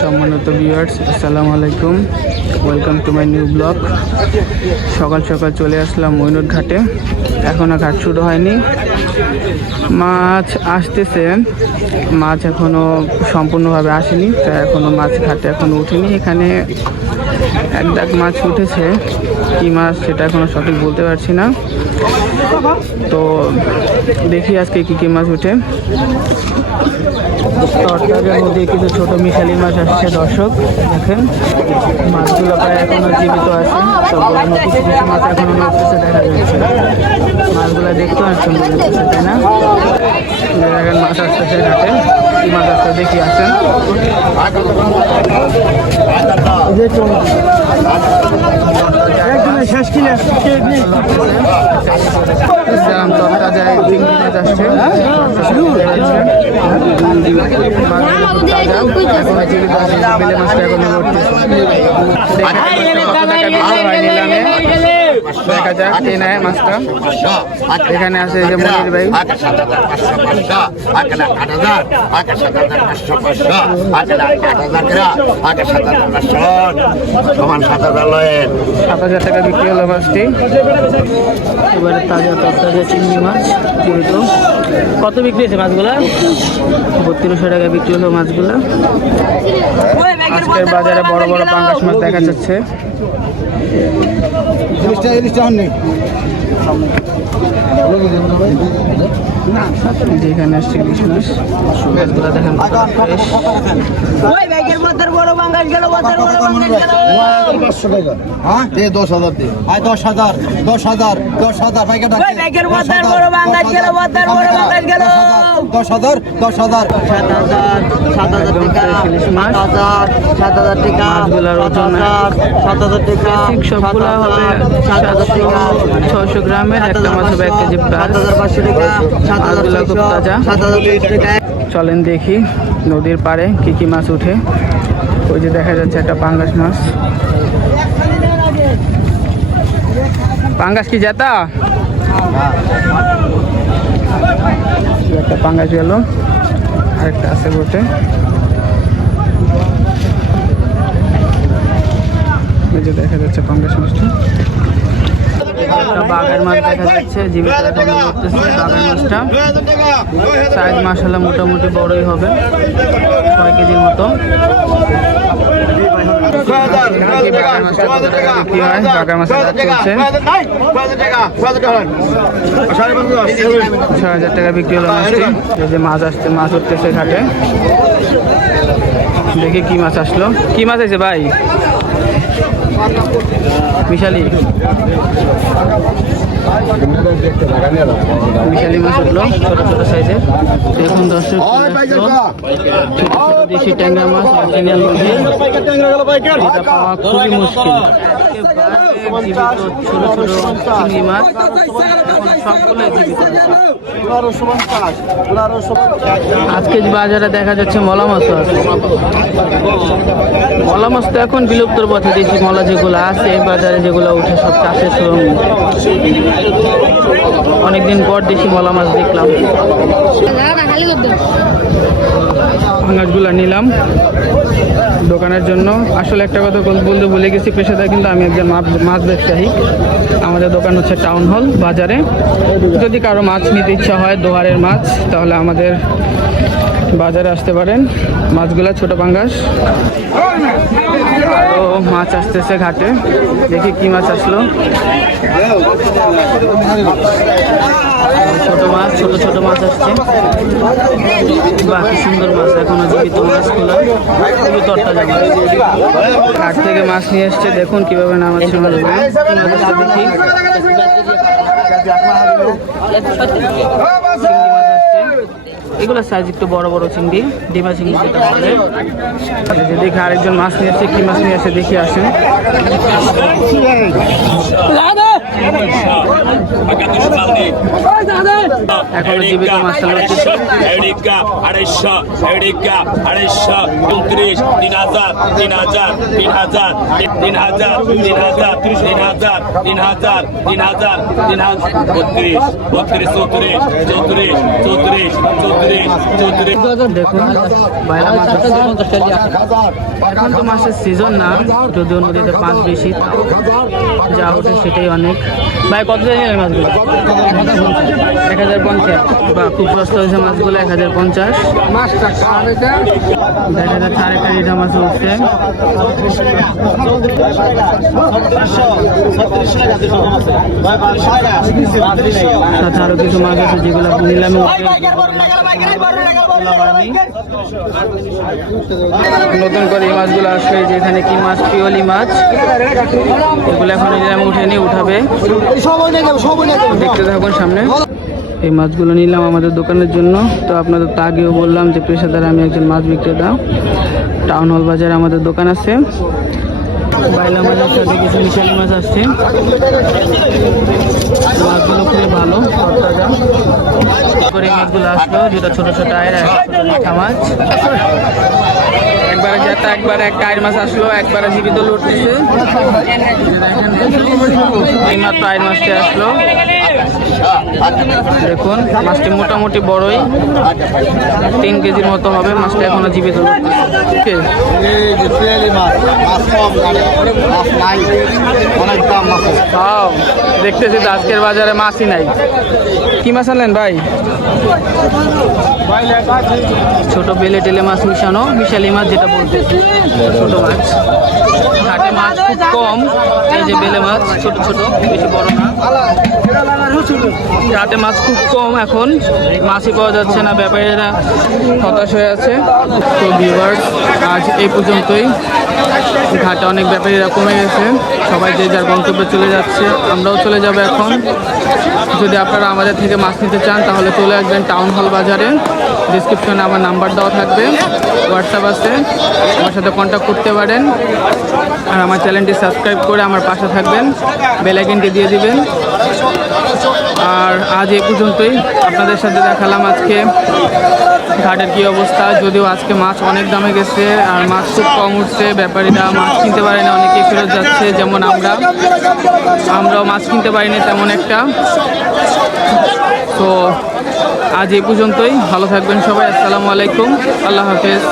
সম্মানিত ভিউয়ার্স, আসসালামু আলাইকুম, welcome to my new blog. সকাল সকাল চলে আসলাম মইনুট ঘাটে। এখনও ঘাট শুরু হয়নি, মাছ আসতেছে, মাছ এখনও সম্পূর্ণভাবে আসেনি, তাই এখনও মাছ ঘাটে এখনও উঠেনি। এখানে এক দাগ মাছ উঠেছে, কী মাছ সেটা এখনও সঠিক বলতে পারছি না। তো দেখি আজকে কী কী মাছ উঠে। তরতাজার মধ্যে কিছু ছোট মিশালি মাছ আসছে। দর্শক দেখেন, মাছগুলো প্রায় এখনো জীবিত আছে, সবগুলো কিছু কিছু মাছ এখনো নড়তেছে দেখা যাচ্ছে। মাছগুলো দেখতে আসছেন লাগতেছে, তাই না? দেখেন মাছ আসতেছে ঘাটে, কি মাছ আসতে দেখি আসেন। তরতাজায় চিংড়ি মাছ আসছে, বেলে মাছটা এখন দেখা যাক কে নেয় মাছটা। এখানে আছে যে মনির ভাই, ৳৭,০০০ বিক্রি হলো মাছটি। এবারে তাজা তরতাজা চিংড়ি মাছ জীবিত। কত বিক্রি হয়েছে মাছগুলা? ৳৩২০০ বিক্রি হলো মাছগুলা। আজকের বাজারে বড় বড় পাঙ্গাস মাছ দেখা যাচ্ছে। যেখানে আসছে ইলিশ মাছ, মাছগুলা দেখেন মাছগুলার ওজন 7,000 সবগুলা হবে 600 গ্রামের। একটা মাছ হবে 1 কেজি প্লাস। মাছগুলো খুব তাজা। চলেন দেখি নদীর পাড়ে কি কি মাছ উঠে। ওই যে দেখা যাচ্ছে একটা পাঙ্গাস মাছ। পাঙ্গাস কি জেতা? একটা পাঙ্গাস গেল, আরেকটা আছে বোটে। ওই যে দেখা যাচ্ছে পাঙ্গাস মাছটা। বাঘের মাছ দেখা যাচ্ছে, জীবিত করতেছে বাঘের মাছটা। সাইজ মাশাআল্লাহ মোটামুটি বড়ই হবে, 6 কেজির মতো। বাঘের মাছ চলছে ৳6,000 বিক্রি হলো মাছটি। এই যে মাছ আসছে, মাছ উঠতেছে ঘাটে। দেখি কি মাছ আসলো। কি মাছ আছে ভাই? মিশালি মিশালি মাছ উঠলো, ছোট ছোট সাইজের। দেখুন দর্শক, দেশি ট্যাংরা মাছ এটা পাওয়া খুবই মুশকিল। ছোট ছোট চিংড়ি মাছ সবগুলোই জীবিত। আজকে বাজারে দেখা যাচ্ছে মলা মাছও আছে। মলা মাছ তো এখন বিলুপ্তর পথে। দেশি মলা যেগুলো আছে বাজারে, যেগুলো উঠে সব চাষের শ্রম। অনেকদিন পর দেশি মলা মাছ দেখলাম। মাছগুলা নিলাম দোকানের জন্য। আসলে একটা কথা বলতে ভুলে গেছি, পেশাদার কিন্তু আমি একজন মাছ ব্যবসায়ী। আমাদের দোকান হচ্ছে টাউন হল বাজারে। যদি কারো মাছ নিতে ইচ্ছা হয়, দোহারের মাছ, তাহলে আমাদের বাজারে আসতে পারেন। মাছগুলা ছোট পাঙ্গাস। আরও মাছ আসতেছে ঘাটে, দেখি কি মাছ আসলো। ছোট মাছ, ছোট ছোট মাছ আসছে। বাকি সুন্দর মাছ, এখনো জীবিত মাছগুলো খুবই তরতাজা মাছ। ঘাট থেকে মাছ নিয়ে এসছে, দেখুন কিভাবে নামাচ্ছে মাছগুলো। দেখি এগুলো সাইজ একটু বড় বড় চিংড়ি, ডিমা চিংড়ি যেটা বলে। দেখি আরেকজন মাছ নিয়ে এসছে, কি মাছ নিয়ে এসে দেখি আসেন। এখনো জীবিত মাছটা লড়তেছে। 3000 দেখুন বাইলা মাছ আছে। এখন তো মাছের সিজন না, যদিও নদীতে মাছ বেশি, যা ওঠে সেটাই অনেক। ভাই কত দিয়ে নিলেন মাছগুলো? 1050। বা খুব কষ্ট হয়েছে মাছগুলো 1050। দেখা যাচ্ছে আরেকটা রিঠা মাছ উঠছে। সাথে আরো কিছু মাছ আছে যেগুলো নিলামে উঠবে। নতুন করে এই মাছগুলো আসলে যেখানে কি মাছ, পিওলি মাছ, এগুলো এখন নিলামে উঠেনি, উঠাবে। দেখতে থাকুন সামনে। এই মাছগুলো নিলাম আমাদের দোকানের জন্য। তো আপনাদের তো আগেও বললাম যে পেশাদার আমি একজন মাছ বিক্রেতা। টাউন হল বাজারে আমাদের দোকান আছে। বাইলা মাছের সাথে কিছু মিশালি মাছ আসছে। মাছগুলো খুবই ভালো, তরতাজা করে মাছগুলো আসলো, যেটা ছোট ছোট আয়ের মিঠা মাছ। একবারে যেটা একবারে এক আয়ের মাছ আসলো, একবারে জীবিত লড়তেছে। এই মাত্র আয়ের মাছটি আসলো। দেখুন মাছটি মোটামুটি বড়ই, 3 কেজির মতো হবে। মাছটা এখনো জীবিত লড়তেছে। দেখতেছি তো আজকের বাজারে মাছই নাই। কি মাছ আনলেন ভাই? ছোট বেলে টেলে মাছ মিশানো, মিশালি মাছ যেটা বলতে, ছোট মাছ। ঘাটে মাছ খুব কম। এই যে বেলে মাছ ছোট ছোট, বেশি বড় না। ঘাটে মাছ খুব কম, এখন মাছই পাওয়া যাচ্ছে না, ব্যাপারীরা হতাশ হয়ে আছে। তো ভিউয়ার্স, আজ এই পর্যন্তই। ঘাটে অনেক ব্যাপারীরা কমে গেছে, সবাই যে যার গন্তব্যে চলে যাচ্ছে, আমরাও চলে যাব এখন। যদি আপনারা আমাদের থেকে মাছ নিতে চান তাহলে চলে আসবেন টাউন হল বাজারে। ডিসক্রিপশনে আমার নাম্বার দেওয়া থাকবে, হোয়াটসঅ্যাপ আছে, আমার সাথে কন্ট্যাক্ট করতে পারেন। আর আমার চ্যানেলটি সাবস্ক্রাইব করে আমার পাশে থাকবেন, বেল আইকনটি দিয়ে দিবেন। আর আজ এই পর্যন্তই, আপনাদের সাথে দেখালাম আজকে ঘাটের কী অবস্থা। যদিও আজকে মাছ অনেক দামে গেছে আর মাছ খুব কম উঠছে, ব্যাপারীরা মাছ কিনতে পারে না, অনেকেই ফেরত যাচ্ছে। যেমন আমরাও মাছ কিনতে পারিনি তেমন একটা। তো আজ এই পর্যন্তই, ভালো থাকবেন সবাই। আসসালামু আলাইকুম, আল্লাহ হাফেজ।